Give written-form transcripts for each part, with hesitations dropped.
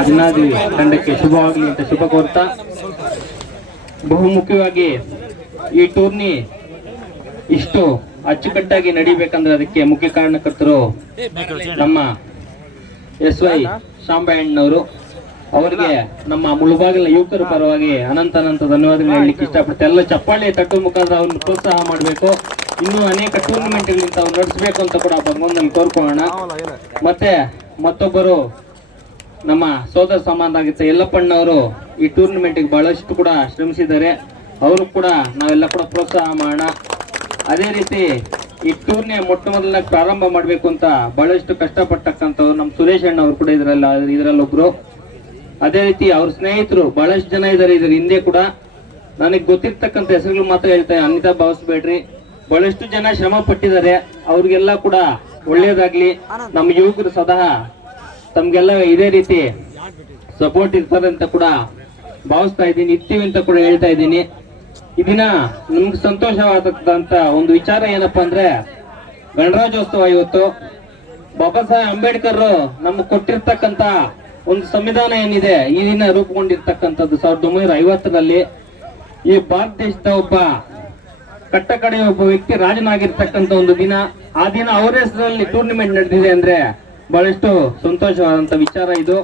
ಅಭಿನಾದಿ ತಂಡಕ್ಕೆ ಶುಭವಾಗಲಿ ಅಂತ ಶುಭ ಕೋರ್ತಾ, ಬಹುಮುಖ್ಯವಾಗಿ ಈ ಟೂರ್ನಿ ಇಷ್ಟು ಅಚ್ಚುಕಟ್ಟಾಗಿ ನಡೀಬೇಕಂದ್ರೆ ಅದಕ್ಕೆ ಮುಖ್ಯ ಕಾರಣಕರ್ತರು ನಮ್ಮ SY ಶಾಂಬಯ್ಯಣ್ಣವರು. ಅವರಿಗೆ ನಮ್ಮ ಮುಳುಬಾಗಿಲ ಯುವಕರ ಪರವಾಗಿ ಅನಂತ ಧನ್ಯವಾದಗಳು ಹೇಳಲಿಕ್ಕೆ ಇಷ್ಟಪಡ್ತಾರೆ. ಎಲ್ಲ ಚಪ್ಪಾಳೆ ತಟ್ಟುವ ಮುಖಾಂತರ ಅವ್ರನ್ನ ಪ್ರೋತ್ಸಾಹ ಮಾಡಬೇಕು. ಇನ್ನೂ ಅನೇಕ ಟೂರ್ನಮೆಂಟ್ ತಾವು ನಡೆಸಬೇಕು ಅಂತ ಕೂಡ ಭಗವಂತನಲ್ಲಿ ಕೋರ್ಕೊಳ್ಳೋಣ. ಮತ್ತೆ ಮತ್ತೊಬ್ಬರು ನಮ್ಮ ಸೋದರ ಸಮಾನರಾಗಿದ್ದ ಯಲ್ಲಪ್ಪಣ್ಣವರು ಈ ಟೂರ್ನಮೆಂಟ್ ಬಹಳಷ್ಟು ಕೂಡ ಶ್ರಮಿಸಿದ್ದಾರೆ. ಅವರು ಕೂಡ ನಾವೆಲ್ಲ ಕೂಡ ಪ್ರೋತ್ಸಾಹ ಮಾಡೋಣ. ಅದೇ ರೀತಿ ಈ ಟೂರ್ನಿಯ ಮೊಟ್ಟ ಮೊದಲನೇ ಪ್ರಾರಂಭ ಮಾಡಬೇಕು ಅಂತ ಬಹಳಷ್ಟು ಕಷ್ಟಪಟ್ಟಕ್ಕಂಥವ್ರು ನಮ್ಮ ಸುರೇಶ್ ಅಣ್ಣ ಅವರು ಕೂಡ ಇದರಲ್ಲೊಬ್ರು. ಅದೇ ರೀತಿ ಅವ್ರ ಸ್ನೇಹಿತರು ಬಹಳಷ್ಟು ಜನ ಇದ್ದಾರೆ ಇದ್ರ ಹಿಂದೆ ಕೂಡ. ನನಗೆ ಗೊತ್ತಿರ್ತಕ್ಕಂಥ ಹೆಸರುಗಳು ಮಾತ್ರ ಹೇಳ್ತಾರೆ, ಅನ್ಯತಾ ಭಾವಿಸ್ಬೇಡ್ರಿ. ಬಹಳಷ್ಟು ಜನ ಶ್ರಮ ಪಟ್ಟಿದ್ದಾರೆ. ಅವ್ರಿಗೆಲ್ಲ ಕೂಡ ಒಳ್ಳೇದಾಗ್ಲಿ. ನಮ್ಮ ಯುವಕರು ಸದಾ ತಮ್ಗೆಲ್ಲ ಇದೇ ರೀತಿ ಸಪೋರ್ಟ್ ಇರ್ತಾರೆ ಅಂತ ಕೂಡ ಭಾವಿಸ್ತಾ ಇದ್ದೀನಿ, ಇರ್ತೀವಿ ಅಂತ ಕೂಡ ಹೇಳ್ತಾ ಇದ್ದೀನಿ. ಇದನ್ನ ನಮ್ಗೆ ಸಂತೋಷವಾದಂತ ಒಂದು ವಿಚಾರ ಏನಪ್ಪಾ ಅಂದ್ರೆ, ಗಣರಾಜ್ಯೋತ್ಸವ ಇವತ್ತು. ಬಾಬಾ ಸಾಹೇಬ್ ಅಂಬೇಡ್ಕರ್ ನಮ್ಗೆ ಕೊಟ್ಟಿರ್ತಕ್ಕಂತ ಒಂದು ಸಂವಿಧಾನ ಏನಿದೆ ಈ ದಿನ ರೂಪುಗೊಂಡಿರ್ತಕ್ಕಂಥದ್ದು 1950ರಲ್ಲಿ. ಈ ಭಾರತ ದೇಶದ ಒಬ್ಬ ಕಟ್ಟಕಡೆ ಒಬ್ಬ ವ್ಯಕ್ತಿ ರಾಜನಾಗಿರ್ತಕ್ಕಂಥ ಒಂದು ದಿನ. ಆ ದಿನ ಅವರ ಹೆಸರಲ್ಲಿ ಟೂರ್ನಿಮೆಂಟ್ ನಡೆದಿದೆ ಅಂದ್ರೆ ಬಹಳಷ್ಟು ಸಂತೋಷವಾದಂತ ವಿಚಾರ ಇದು.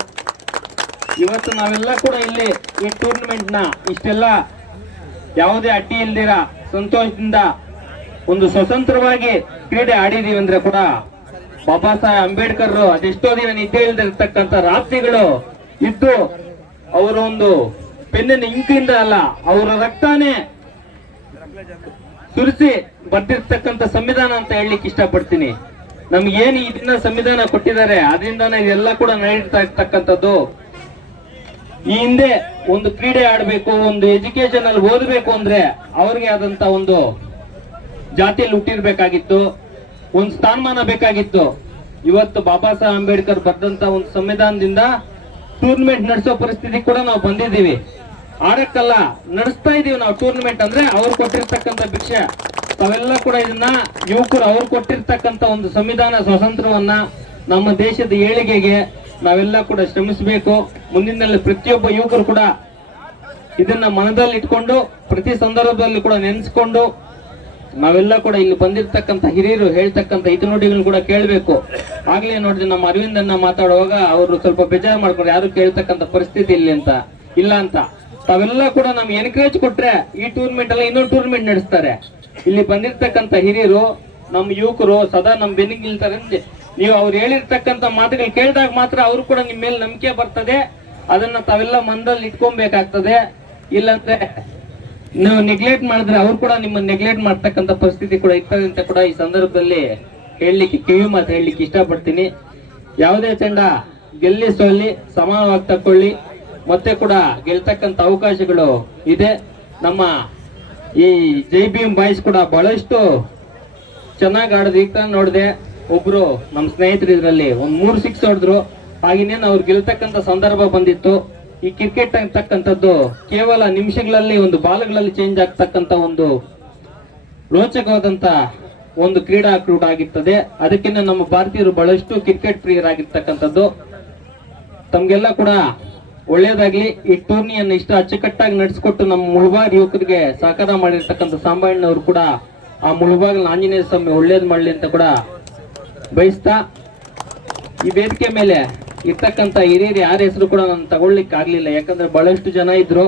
ಇವತ್ತು ನಾವೆಲ್ಲ ಕೂಡ ಇಲ್ಲಿ ಈ ಟೂರ್ನಮೆಂಟ್ ನ ಇಷ್ಟೆಲ್ಲ ಯಾವುದೇ ಅಡ್ಡಿ ಇಲ್ದಿರ ಸಂತೋಷದಿಂದ ಒಂದು ಸ್ವತಂತ್ರವಾಗಿ ಕ್ರೀಡೆ ಆಡಿದೀವಿ ಅಂದ್ರೆ ಕೂಡ ಬಾಬಾ ಸಾಹೇಬ್ ಅಂಬೇಡ್ಕರ್ ಅದೆಷ್ಟೋ ದಿನ ನಿದ್ದೆ ಇಲ್ದಿರ್ತಕ್ಕಂಥ ರಾತ್ರಿಗಳು ಇದ್ದು ಅವರ ಒಂದು ಪೆನ್ನಿನ ಇಂಕಿಂದ ಅಲ್ಲ, ಅವರ ರಕ್ತಾನೇ ಸುರಿಸಿ ಬರ್ತಿರ್ತಕ್ಕಂಥ ಸಂವಿಧಾನ ಅಂತ ಹೇಳಲಿಕ್ಕೆ ಇಷ್ಟಪಡ್ತೀನಿ. ನಮ್ಗೇನು ಈ ದಿನ ಸಂವಿಧಾನ ಕೊಟ್ಟಿದ್ದಾರೆ ಅದರಿಂದಾನೇ ಇದೆಲ್ಲ ಕೂಡ ನಡೀತಾ ಇರ್ತಕ್ಕಂಥದ್ದು. ಈ ಹಿಂದೆ ಒಂದು ಕ್ರೀಡೆ ಆಡಬೇಕು, ಒಂದು ಎಜುಕೇಶನ್ ಅಲ್ಲಿ ಓದಬೇಕು ಅಂದ್ರೆ ಅವ್ರಿಗೆ ಆದಂತ ಒಂದು ಜಾತಿಯಲ್ಲಿ ಹುಟ್ಟಿರ್ಬೇಕಾಗಿತ್ತು, ಒಂದು ಸ್ಥಾನಮಾನ ಬೇಕಾಗಿತ್ತು. ಇವತ್ತು ಬಾಬಾ ಸಾಹೇಬ್ ಅಂಬೇಡ್ಕರ್ ಬರೆದಂತ ಒಂದು ಸಂವಿಧಾನದಿಂದ ಟೂರ್ನಮೆಂಟ್ ನಡೆಸೋ ಪರಿಸ್ಥಿತಿ ಕೂಡ ನಾವು ಬಂದಿದ್ದೀವಿ. ಆಡಕ್ಕಲ್ಲ, ನಡೆಸ್ತಾ ಇದೀವಿ ನಾವು ಟೂರ್ನಮೆಂಟ್ ಅಂದ್ರೆ ಅವ್ರು ಕೊಟ್ಟಿರ್ತಕ್ಕಂಥ ಭಿಕ್ಷೆ. ತಾವೆಲ್ಲ ಕೂಡ ಇದನ್ನ ಯುವಕರು ಅವ್ರು ಕೊಟ್ಟಿರ್ತಕ್ಕಂಥ ಒಂದು ಸಂವಿಧಾನ ಸ್ವಾತಂತ್ರ್ಯವನ್ನ ನಮ್ಮ ದೇಶದ ಏಳಿಗೆಗೆ ನಾವೆಲ್ಲ ಕೂಡ ಶ್ರಮಿಸಬೇಕು. ಮುಂದಿನಲ್ಲಿ ಪ್ರತಿಯೊಬ್ಬ ಯುವಕರು ಕೂಡ ಇದನ್ನ ಮನದಲ್ಲಿ ಇಟ್ಕೊಂಡು ಪ್ರತಿ ಸಂದರ್ಭದಲ್ಲಿ ಕೂಡ ನೆನೆಸ್ಕೊಂಡು ನಾವೆಲ್ಲ ಕೂಡ ಇಲ್ಲಿ ಬಂದಿರ್ತಕ್ಕಂಥ ಹಿರಿಯರು ಹೇಳ್ತಕ್ಕಂಥ ಹಿತನುಡಿಗಳನ್ನ ಕೂಡ ಕೇಳಬೇಕು. ಆಗ್ಲೇ ನೋಡಿದ್ರೆ ನಮ್ಮ ಅರವಿಂದನ್ನ ಮಾತಾಡುವಾಗ ಅವರು ಸ್ವಲ್ಪ ಬೇಜಾರು ಮಾಡ್ಕೊಂಡು ಯಾರು ಕೇಳ್ತಕ್ಕಂಥ ಪರಿಸ್ಥಿತಿ ಇಲ್ಲ ಅಂತ ತಾವೆಲ್ಲ ಕೂಡ ನಮ್ಗೆ ಎನ್ಕರೇಜ್ ಕೊಟ್ರೆ ಈ ಟೂರ್ನಮೆಂಟ್ ಅಲ್ಲ ಇನ್ನೊಂದು ಟೂರ್ನಮೆಂಟ್ ನಡೆಸ್ತಾರೆ. ಇಲ್ಲಿ ಬಂದಿರ್ತಕ್ಕಂಥ ಹಿರಿಯರು ನಮ್ಮ ಯುವಕರು ಸದಾ ನಮ್ ಬೆನ್ನಿಗೆ ನಿಲ್ತಾರೆ. ನೀವು ಅವ್ರು ಹೇಳಿರ್ತಕ್ಕಂಥ ಮಾತುಗಳು ಕೇಳಿದಾಗ ಮಾತ್ರ ಅವ್ರು ಕೂಡ ನಿಮ್ ಮೇಲೆ ನಂಬಿಕೆ ಬರ್ತದೆ. ಅದನ್ನ ತಾವೆಲ್ಲ ಮನದಲ್ಲಿ ಇಟ್ಕೊಬೇಕಾಗ್ತದೆ. ಇಲ್ಲಾಂದ್ರೆ ನೀವು ನೆಗ್ಲೆಕ್ಟ್ ಮಾಡಿದ್ರೆ ಅವ್ರು ಕೂಡ ನಿಮ್ಮನ್ನ ನೆಗ್ಲೆಕ್ಟ್ ಮಾಡ್ತಕ್ಕಂಥ ಪರಿಸ್ಥಿತಿ ಕೂಡ ಇರ್ತದೆ ಅಂತ ಕೂಡ ಈ ಸಂದರ್ಭದಲ್ಲಿ ಕಿವಿ ಮಾತು ಹೇಳಲಿಕ್ಕೆ ಇಷ್ಟಪಡ್ತೀನಿ. ಯಾವುದೇ ತಂಡ ಗೆಲ್ಲಿ ಸೋಲಿ ಸಮಾನವಾಗಿ ತಕೊಳ್ಳಿ, ಮತ್ತೆ ಕೂಡ ಗೆಲ್ತಕ್ಕಂಥ ಅವಕಾಶಗಳು ಇದೆ. ನಮ್ಮ ಈ ಜೈ ಭೀಮ್ ಬಾಯ್ಸ್ ಕೂಡ ಬಹಳಷ್ಟು ಚೆನ್ನಾಗಿ ಆಡೋದು. ಈಗ ನೋಡಿದೆ ಒಬ್ರು ನಮ್ಮ ಸ್ನೇಹಿತರು ಇದ್ರಲ್ಲಿ ಒಂದ್ 3 6 ಹೊಡೆದ್ರು. ಹಾಗೇನೇನು ಅವ್ರು ಗೆಲ್ತಕ್ಕಂಥ ಸಂದರ್ಭ ಬಂದಿತ್ತು. ಈ ಕ್ರಿಕೆಟ್ ಅಂತಕ್ಕಂಥದ್ದು ಕೇವಲ ನಿಮಿಷಗಳಲ್ಲಿ ಒಂದು ಬಾಲ್ಗಳಲ್ಲಿ ಚೇಂಜ್ ಆಗ್ತಕ್ಕಂಥ ಒಂದು ರೋಚಕವಾದಂತ ಒಂದು ಕ್ರೀಡಾಕೂಟ ಆಗಿರ್ತದೆ. ಅದಕ್ಕಿಂತ ನಮ್ಮ ಭಾರತೀಯರು ಬಹಳಷ್ಟು ಕ್ರಿಕೆಟ್ ಪ್ರಿಯರಾಗಿರ್ತಕ್ಕಂಥದ್ದು. ತಮ್ಗೆಲ್ಲ ಕೂಡ ಒಳ್ಳೇದಾಗ್ಲಿ. ಈ ಟೂರ್ನಿಯನ್ನು ಇಷ್ಟು ಅಚ್ಚುಕಟ್ಟಾಗಿ ನಡೆಸಿಕೊಟ್ಟು ನಮ್ಮ ಮುಳುಬಾಗ್ ಯುವಕರಿಗೆ ಸಹಕಾರ ಮಾಡಿರ್ತಕ್ಕಂಥ ಸಾಂಬಣ್ಣವರು ಕೂಡ ಆ ಮುಳುಬಾಗಿಲ ಆಂಜನೇಯ ಸ್ವಾಮಿ ಒಳ್ಳೇದ್ ಮಾಡ್ಲಿ ಅಂತ ಕೂಡ ಬಯಸ್ತಾ, ಈ ವೇದಿಕೆ ಮೇಲೆ ಇರ್ತಕ್ಕಂಥ ಹಿರಿಯರು ಯಾರ ಹೆಸರು ಕೂಡ ನಾನು ತಗೊಳ್ಲಿಕ್ಕೆ ಆಗ್ಲಿಲ್ಲ. ಯಾಕಂದ್ರೆ ಬಹಳಷ್ಟು ಜನ ಇದ್ರು,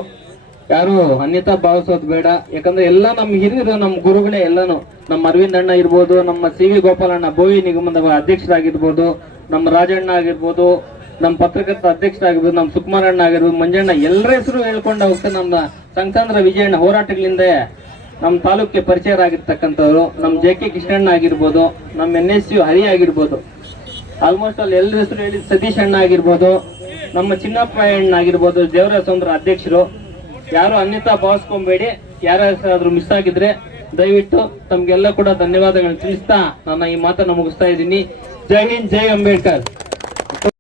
ಯಾರು ಅನ್ಯತಾ ಭಾವಿಸೋದು ಬೇಡ. ಯಾಕಂದ್ರೆ ಎಲ್ಲ ನಮ್ಮ ಹಿರಿಯರು, ನಮ್ಮ ಗುರುಗಳೇ ಎಲ್ಲಾನು. ನಮ್ಮ ಅರವಿಂದ್ ಅಣ್ಣ ಇರ್ಬೋದು, ನಮ್ಮ CV ಗೋಪಾಲಣ್ಣ ಬೋವಿ ನಿಗಮದ ಅಧ್ಯಕ್ಷರಾಗಿರ್ಬೋದು, ನಮ್ಮ ರಾಜಣ್ಣ ಆಗಿರ್ಬೋದು, ನಮ್ಮ ಪತ್ರಕರ್ತ ಅಧ್ಯಕ್ಷರಾಗಿರ್ಬೋದು, ನಮ್ಮ ಸುಕುಮಾರಣ್ಣ ಆಗಿರ್ಬೋದು, ಮಂಜಣ್ಣ, ಎಲ್ಲರ ಹೆಸರು ಹೇಳ್ಕೊಂಡು ಹೋಗ್ತಾರೆ. ನಮ್ಮ ಸಂಕಂದ್ರ ವಿಜಯಣ್ಣ ಹೋರಾಟಗಳಿಂದ ನಮ್ಮ ತಾಲೂಕಿಗೆ ಪರಿಚಯರಾಗಿರ್ತಕ್ಕಂಥವ್ರು, ನಮ್ಮ JK ಕೃಷ್ಣಣ್ಣ ಆಗಿರ್ಬೋದು, ನಮ್ಮ NSU ಹರಿ ಆಗಿರ್ಬೋದು, ಆಲ್ಮೋಸ್ಟ್ ಅಲ್ಲಿ ಎಲ್ಲರ ಹೆಸರು ಹೇಳಿ ಸತೀಶ್ ಅಣ್ಣ ಆಗಿರ್ಬೋದು, ನಮ್ಮ ಚಿನ್ನಪ್ಪ ಅಣ್ಣ ಆಗಿರ್ಬೋದು, ದೇವರಾಜ ಸೌಂದ್ರ ಅಧ್ಯಕ್ಷರು. ಯಾರು ಅನ್ಯತಾ ಭಾವಿಸ್ಕೊಂಬೇಡಿ. ಯಾರ ಹೆಸರಾದ್ರೂ ಮಿಸ್ ಆಗಿದ್ರೆ ದಯವಿಟ್ಟು ತಮ್ಗೆಲ್ಲ ಕೂಡ ಧನ್ಯವಾದಗಳನ್ನು ತಿಳಿಸ್ತಾ ನನ್ನ ಈ ಮಾತನ್ನು ಮುಗಿಸ್ತಾ ಇದ್ದೀನಿ. ಜೈ ಹಿಂದ್, ಜೈ ಅಂಬೇಡ್ಕರ್.